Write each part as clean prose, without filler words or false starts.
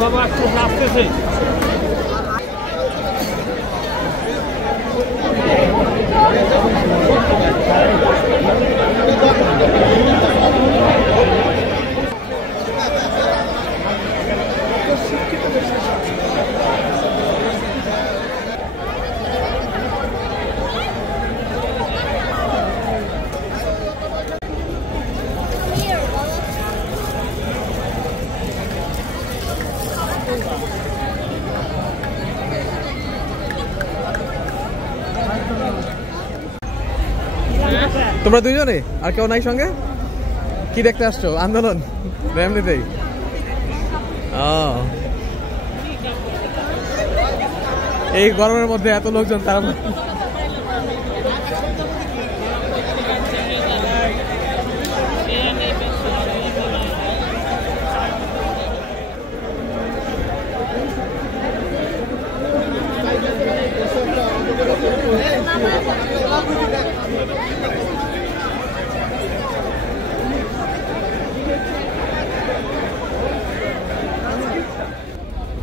বাবা খুব আসতেছে তোমরা দুইজনে আর কেউ নাই সঙ্গে? কি দেখতে আসছো? আন্দোলন এমনিতেই? এই গরমের মধ্যে এত লোকজন, তারা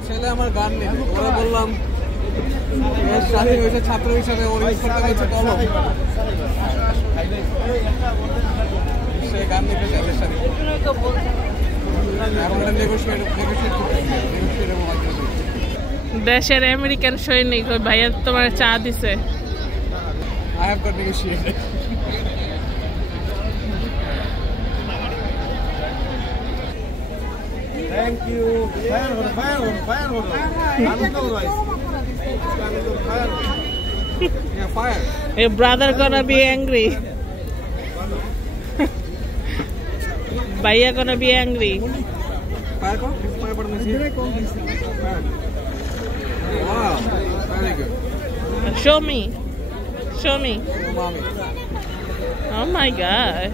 ছেলে আমার গান নেই, ওরা বললাম স্বাধীন হয়েছে ছাত্র হিসাবে, ওর হচ্ছে কলম, সে গান নিতে চাই এদের সাথে। এখন এটা নেগোশিয়েট দেশের আমেরিকান সৈনিক ওই ভাইয়া তোমার চা দিছে। I have got negotiated. Thank you. Yeah, fire. Your brother gonna be angry. Bhaiya gonna be angry. Fire ko? Fire button is here. Fire. Wow, very good. Show me. Show me. Mommy. Oh my god.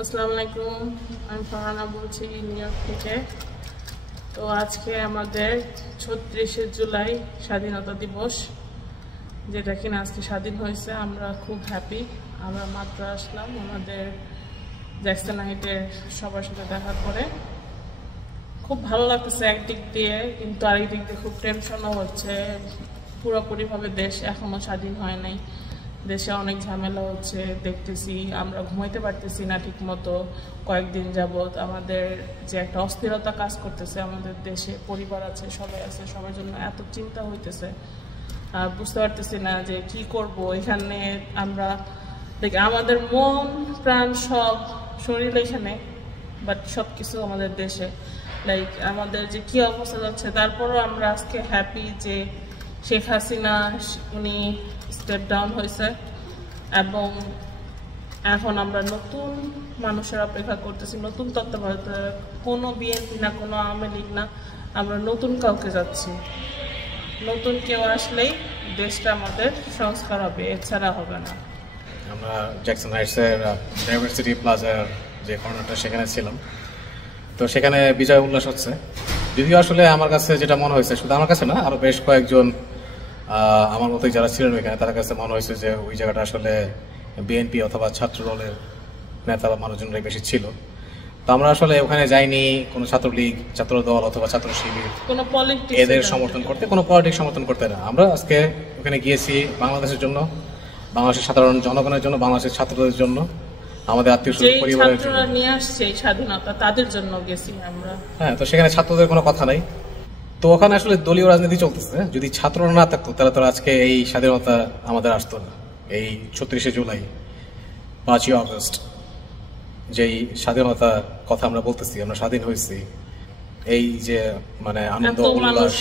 আসসালামু আলাইকুম, আমি ফারহানা বলছি new York থেকে। তো আজকে আমাদের 36শে জুলাই স্বাধীনতা দিবস, যেটা কিনা আজকে স্বাধীন হয়েছে। আমরা খুব হ্যাপি। আমরা মাত্র আসলাম আমাদের জ্যাকসন হাইটের সবার সাথে দেখা করে। খুব ভালো লাগতেছে একদিক দিয়ে, কিন্তু আরেক দিক দিয়ে খুব টেনশনও হচ্ছে। পুরোপুরিভাবে দেশ এখনো স্বাধীন হয় নাই, দেশে অনেক ঝামেলা হচ্ছে দেখতেছি। আমরা ঘুমাইতে পারতেছি না ঠিক মতো কয়েকদিন যাবৎ। আমাদের যে একটা অস্থিরতা কাজ করতেছে আমাদের দেশে, পরিবার আছে, সবাই আছে, সবার জন্য এত চিন্তা হইতেছে, বুঝতে পারতেছি না যে কি করব। এখানে আমরা দেখি আমাদের মন প্রাণ সব শরীর এখানে, বাট সব কিছু আমাদের দেশে। লাইক আমাদের যে কি অবস্থা যাচ্ছে, তারপরও আমরা আজকে হ্যাপি যে শেখ হাসিনা উনি স্টেপ ডাউন হয়েছে এবং এখন আমরা নতুন মানুষের অপেক্ষা করতেছি, নতুন তত্ত্বাবধায়ক। কোনো বিএনপি না, কোনো আওয়ামী লীগ না, আমরা নতুন কাউকে যাচ্ছি। নতুন কেউ আসলেই দেশটা আমাদের সংস্কার হবে, এছাড়া হবে না। আমরা জ্যাকসন হাইটসের ডাইভার্সিটি প্লাজার যে কর্নারটা সেখানে ছিলাম। তো সেখানে বিজয় উল্লাস হচ্ছে। যদিও আসলে আমার কাছে যেটা মনে হয়েছে, শুধু আমার কাছে না, আরও বেশ কয়েকজন আমার মতোই যারা ছিলেন ওইখানে, তার কাছে মনে হয়েছে যে ওই জায়গাটা আসলে বিএনপি অথবা ছাত্র দলের নেতা বা মানুষজনরাই বেশি ছিল। তো আমরা আসলে ওখানে যাইনি কোনো ছাত্রলীগ, ছাত্র দল অথবা ছাত্র শিবির এদের সমর্থন করতে, কোনো পলিটিক্স সমর্থন করতে না। আমরা আজকে ওখানে গিয়েছি বাংলাদেশের জন্য, বাংলাদেশের সাধারণ জনগণের জন্য, বাংলাদেশের ছাত্রদের জন্য, আমাদের আত্মীয় স্বজন পরিবারের জন্য নিয়ে আসছে স্বাধীনতা, তাদের জন্য গেছি আমরা। হ্যাঁ, তো সেখানে ছাত্রদের কোনো কথা নাই। তো ওখানে আসলে দলীয় রাজনীতি চলতেছে। যদি ছাত্ররা না থাকতো তাহলে তো আজকে এই স্বাধীনতা আমাদের আসতো না। এই 36শে জুলাই, 5ই আগস্ট, যেই স্বাধীনতার কথা আমরা বলতেছি, আমরা স্বাধীন হয়েছি, এই যে মানে আনন্দ উল্লাস,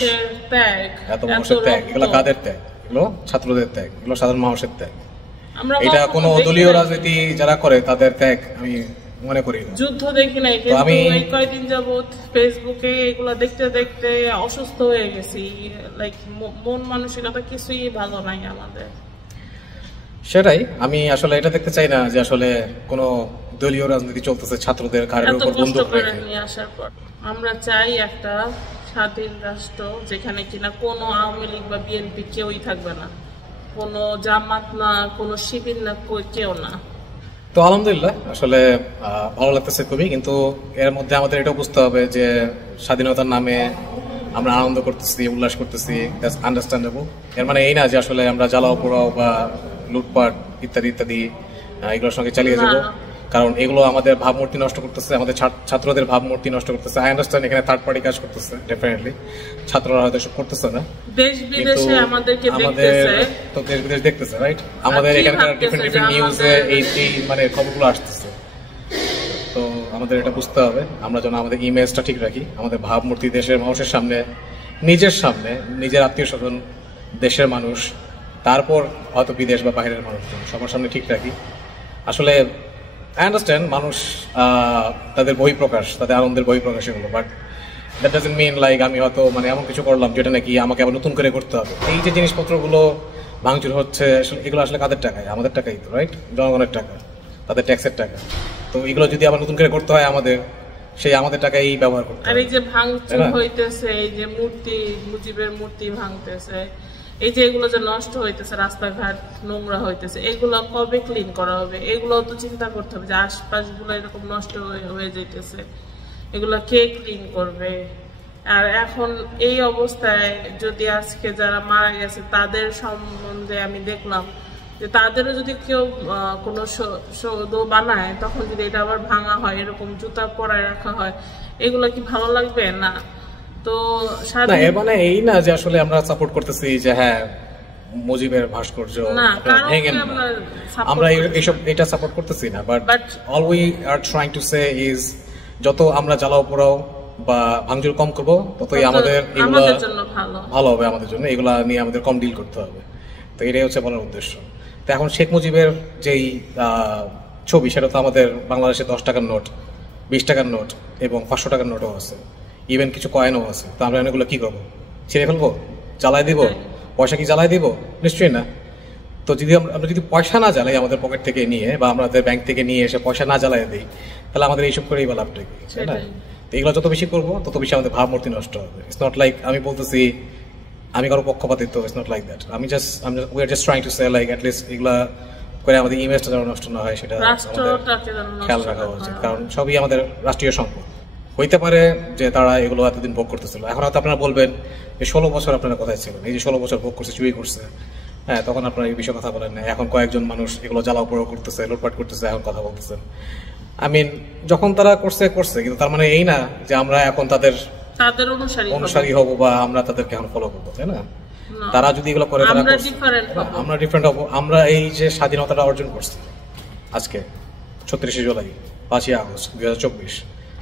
এত মানুষের ত্যাগ, এগুলো কাদের ত্যাগ? এগুলো ছাত্রদের ত্যাগ, এগুলো সাধারণ মানুষের ত্যাগ। এটা কোনো দলীয় রাজনীতি যারা করে তাদের ত্যাগ আমি মনে করি। যুদ্ধ দেখি নাই, কিন্তু এই কয়েকদিন যাবত ফেসবুকে এগুলো দেখতে দেখতে অসুস্থ হয়ে গেছি। লাইক মন মানসিকতা কিছুই ভালো নাই আমাদের। সেটাই, আমি আসলে এটা দেখতে চাই না যে আসলে কোনো দলীয় রাজনীতি চলতেছে ছাত্রদের ঘাড়ের উপর বন্দুক রেখে। নিয়ে আসার পর আমরা চাই একটা স্বাধীন রাষ্ট্র, যেখানে কিনা কোনো আওয়ামী লীগ বা বিএনপি কেউই থাকবে না, কোনো জামাত না, কোনো শিবির না, কেউ না। তো আলহামদুলিল্লাহ, আসলে ভালো লাগতেছে খুবই। কিন্তু এর মধ্যে আমাদের এটাও বুঝতে হবে যে স্বাধীনতার নামে আমরা আনন্দ করতেছি, উল্লাস করতেছি, দ্যাটস আন্ডারস্ট্যান্ডেবল। এর মানে এই না যে আসলে আমরা জ্বালাও পোড়াও বা লুটপাট ইত্যাদি ইত্যাদি এগুলোর সঙ্গে চালিয়ে যাব, কারণ এগুলো আমাদের ভাবমূর্তি নষ্ট করতেছে, আমাদের ছাত্রদের ভাবমূর্তি নষ্ট করতেছে। আই আন্ডারস্ট্যান্ড এখানে থার্ড পার্টি কাজ করতেছে, ডেফিনেটলি ছাত্ররা হয়তো সব করতেছে না, দেশ বিদেশে আমাদের তো দেশ বিদেশ দেখতেছে, রাইট? আমাদের এখানকার ডিফারেন্ট নিউজে এই মানে খবরগুলো আসতেছে। তো আমাদের এটা বুঝতে হবে, আমরা যেন আমাদের ইমেজটা ঠিক রাখি, আমাদের ভাবমূর্তি দেশের মানুষের সামনে, নিজের সামনে, নিজের আত্মীয় স্বজন, দেশের মানুষ, তারপর হয়তো বিদেশ বা বাইরের মানুষজন, সবার সামনে ঠিক রাখি। আসলে আই আন্ডারস্ট্যান্ড মানুষ তাদের বহিঃপ্রকাশ, তাদের আনন্দের বহিঃপ্রকাশ এগুলো, but that doesn't mean like আমি হয়তো মানে এমন কিছু করলাম যেটা নাকি আমাকে আবার নতুন করে করতে হবে। এই যে জিনিসপত্রগুলো ভাঙচুর হচ্ছে, এগুলো আসলে কাদের টাকায়? আমাদের টাকাই তো, রাইট? জনগণের টাকা, তাদের ট্যাক্সের টাকা। তো এগুলো যদি আবার নতুন করে করতে হয় আমাদের, সেই আমাদের টাকাই ব্যবহার করতে হবে। আর এই যে ভাঙচুর হইতেছে, এই যে মূর্তি, মুজিবের মূর্তি ভাঙতেছে, এই যে এগুলো যে নষ্ট হইতেছে, রাস্তাঘাট নোংরা হইতেছে, এগুলো কবে ক্লিন করা হবে? এগুলো তো চিন্তা করতে হবে যে আশপাশগুলো এরকম নষ্ট হয়ে যাইতেছে, এগুলো কে ক্লিন করবে? আর এখন এই অবস্থায় যদি আজকে যারা মারা গেছে তাদের সম্বন্ধে আমি দেখলাম যে তাদেরও যদি কেউ কোনো সৌধ বানায়, তখন যদি এটা আবার ভাঙা হয়, এরকম জুতা পরায় রাখা হয়, এগুলো কি ভালো লাগবে? না। তো এর মানে এই না যে আসলে আমরা সাপোর্ট করতেছি যে হ্যাঁ মুজিবের ভাস্কর্য ভেঙে, আমরা এইসব এটা সাপোর্ট করতেছি না, but all we are trying to say is যত আমরা জ্বালাও পোড়াও বা ভাঙচুর কম করবো ততই আমাদের এগুলো ভালো হবে, আমাদের জন্য এগুলা নিয়ে আমাদের কম ডিল করতে হবে। তো এটাই হচ্ছে বলার উদ্দেশ্য। তো এখন শেখ মুজিবের যেই ছবি, সেটা তো আমাদের বাংলাদেশে 10 টাকার নোট, 20 টাকার নোট এবং 500 টাকার নোটও আছে, ইভেন কিছু কয়েনও আছে। তো আমরা এগুলো কি করবো? ছিঁড়ে ফেলবো? জ্বালাই দিব? পয়সা কি জ্বালাই দিব? নিশ্চয়ই না। তো যদি আমরা যদি পয়সা না জ্বালাই আমাদের পকেট থেকে নিয়ে বা আমাদের ব্যাংক থেকে নিয়ে এসে পয়সা না জ্বালাই দিই, তাহলে আমাদের এইসব করেই বা লাভটা কি, তাই না? তো এগুলো যত বেশি করবো তত বেশি আমাদের ভাবমূর্তি নষ্ট হবে। ইটস নট লাইক আমি বলতেছি আমি কারো পক্ষপাতিত্ব, it's not like that. We are just trying to say like at least এগুলা করে আমাদের ইমেজটা যেন নষ্ট না হয় সেটা খেয়াল রাখা উচিত, কারণ সবই আমাদের রাষ্ট্রীয় সম্পদ। হইতে পারে যে তারা এগুলো এতদিন ভোগ করতেছিল, এখন হয়তো আপনারা বলবেন যে 16 বছর আপনারা কোথায় ছিলেন, এই যে 16 বছর ভোগ করছে, চুরি করছে, হ্যাঁ, তখন আপনারা এই বিষয়ে কথা বলেন না। এখন কয়েকজন মানুষ এগুলো জ্বালাও পোড়াও করতেছে, লুটপাট করতেছে, এখন কথা বলতেছেন। যখন তারা করছে, কিন্তু তার মানে এই না যে আমরা এখন তাদের অনুসারী হব বা আমরা তাদেরকে এখন ফলো করবো, তাই না? তারা যদি এগুলো করে, আমরা ডিফারেন্ট হবো। আমরা এই যে স্বাধীনতাটা অর্জন করছি আজকে 36 জুলাই 5ই আগস্ট 2024,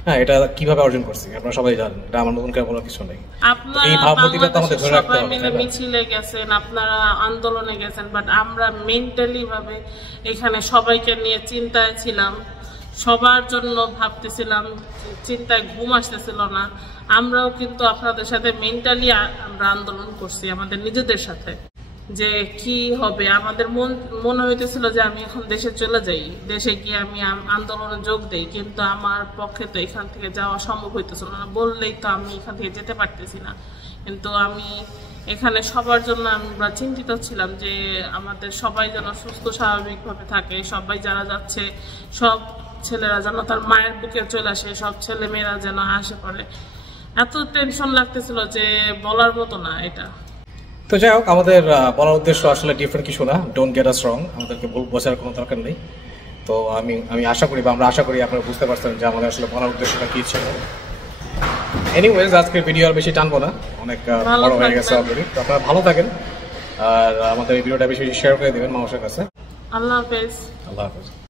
হ্যাঁ, এটা কিভাবে অর্জন করছি আপনারা সবাই জানেন, এটা আমার নতুন করে বলার কিছু নেই। এই ভাবমূর্তিটা তো আমাদের ধরে রাখতে হবে। আপনারা মিছিলে গেছেন, আপনারা আন্দোলনে গেছেন, বাট আমরা মেন্টালি ভাবে এখানে সবাইকে নিয়ে চিন্তায় ছিলাম, সবার জন্য ভাবতেছিলাম, চিন্তায় ঘুম আসতেছিল না। আমরাও কিন্তু আপনাদের সাথে মেন্টালি আমরা আন্দোলন করছি আমাদের নিজেদের সাথে, যে কি হবে। আমাদের মনে হইতেছিল যে আমি এখন দেশে চলে যাই, দেশে গিয়ে আমি আন্দোলনে যোগ দেই, কিন্তু আমার পক্ষে তো এখান থেকে যাওয়া সম্ভব হইতেছিল না, বললেই তো আমি এখান থেকে যেতে পারতেছি না। কিন্তু আমি এখানে সবার জন্য আমরা চিন্তিত ছিলাম যে আমাদের সবাই যেন সুস্থ স্বাভাবিকভাবে থাকে, সবাই যারা যাচ্ছে সব ছেলেরা যেন তার মায়ের বুকে চলে আসে, সব ছেলে মেয়েরা যেন আসে পড়ে। এত টেনশন লাগতেছিল যে বলার মতো না এটা। তো যাই হোক, আমাদের বলার উদ্দেশ্য আসলে ডিফারেন্ট কিছু না, ডোন্ট গেট আস রং, আমাদেরকে ভুল বোঝার কোনো দরকার নেই। তো আমি আশা করি বা আমরা আশা করি আপনারা বুঝতে পারছেন যে আমাদের আসলে বলার উদ্দেশ্যটা কী ছিল। এনিওয়েজ, আজকের ভিডিও আর বেশি টানবো না, অনেক বড় হয়ে গেছে অলরেডি। তো আপনারা ভালো থাকেন আর আমাদের এই ভিডিওটা বেশি বেশি শেয়ার করে দেবেন মানুষের কাছে। আল্লাহ হাফেজ। আল্লাহ হাফেজ।